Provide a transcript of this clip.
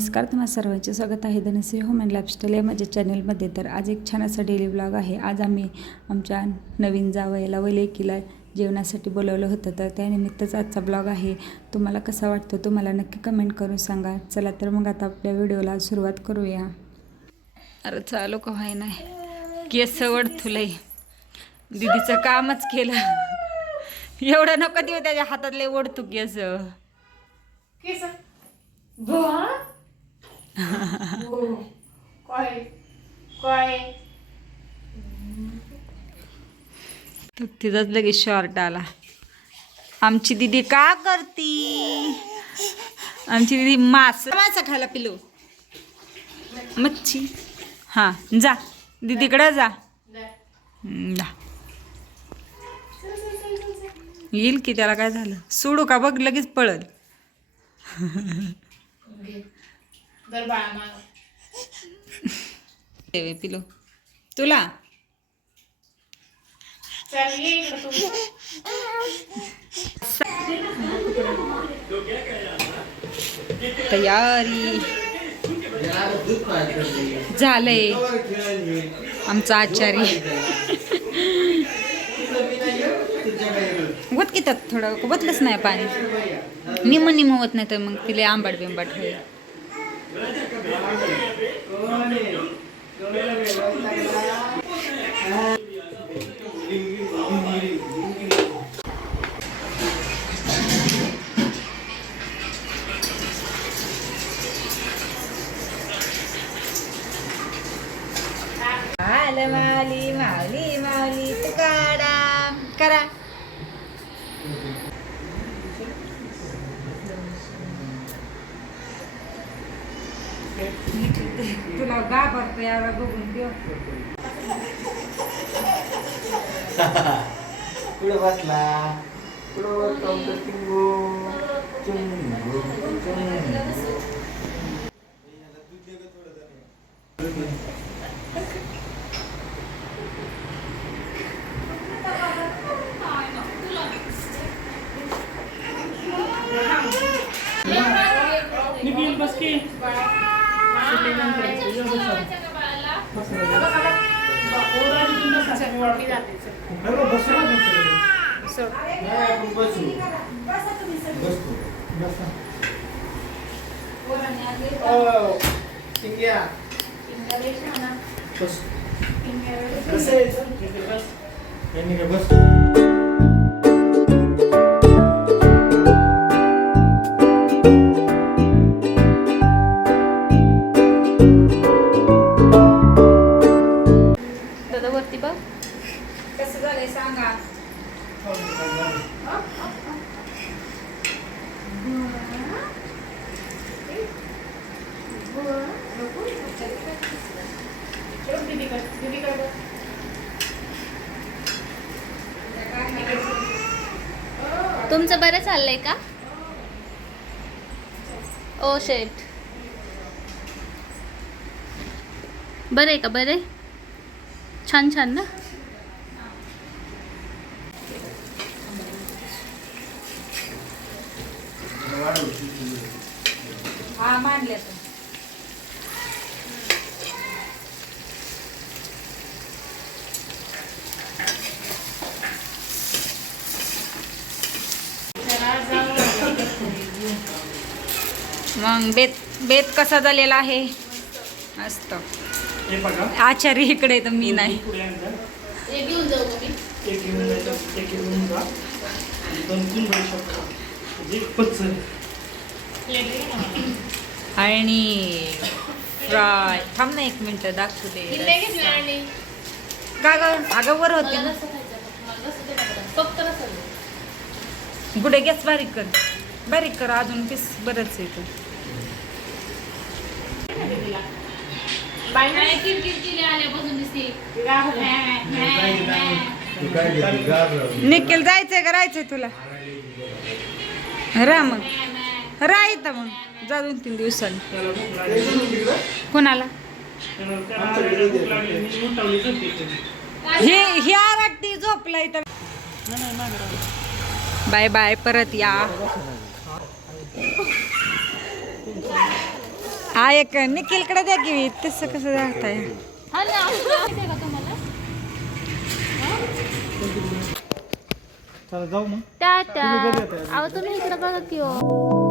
नमस्कार तुम्हा सर्वांचे स्वागत आहे धनश्री होम अँड लाईफस्टाईल या माझ्या चॅनलमध्ये. तर आज एक छान असा डेली ब्लॉग आहे. आज आम्ही आमच्या नवीन जावयाला व लेकीला जेवणासाठी बोलवलं होतं. तर त्यानिमित्तच आजचा ब्लॉग आहे. तुम्हाला कसा वाटतो तुम्हाला नक्की कमेंट करून सांगा. चला तर मग आता आपल्या व्हिडिओला सुरुवात करूया. अरे चालू का व्हाय नाही केस वडथुलय दीदीचं कामच केलं. एवढं नको देऊ त्याच्या हातातले ओढतो केस केस बुवा काय काय तिचाच लगेच शॉर्ट आला. आमची दिदी का करती? आमची दिदी मास मासा खायला पिलो. मच्छी. हां जा. दीदीकडं जा. येईल की त्याला काय झालं? सोडू का? बघ लगेच पळल. पिलो. तुला? तयारी. झालंय. आमचा आचारी. वत की थोडं वतलंच नाही पाणी. निम निम होत नाही तर मग तिला आंबाट बिंबाट होईल. आलं माऊली माऊली माऊली तुकाराम. करा. तुला गा घाबरतो यावर बघून देऊ. कुठं बसला. कुठं बसला. चिंगू चिंगू चिंगू. Terima kasih. तुमचं बरं चाललंय का? ओ शेट बरं आहे का? बरं आहे? छान छान ना? हा मानले मग बेत बेत कसा झालेला आहे? मस्त. हे बघा. आचारी इकडे तर मी नाही. हे आणि म्हणजे. आणि फ्राय. थांब ना एक मिनिट दाखवू दे का ग अगं वर होती. गुडे गॅस बारीक कर. बारीक कर अजून पीस बरंच आहे तू बाय काय किरकिर केली आल्यापासून दिसते. राहुल काय घेतली? गार निखिल जायचंय का? राहायचंय तुला. रा मग. राहायचं मग. जा दोन तीन दिवसांनी. कोणाला. हे ही आराटी झोपलाय तर नाही नाही नाही करा. बाय बाय परत या. हा एक निखिलकडे द्या की तसं कसं दाखताय हा चला जाऊ मग. त्या त्या अहो तुम्ही इकडे बघा की हो.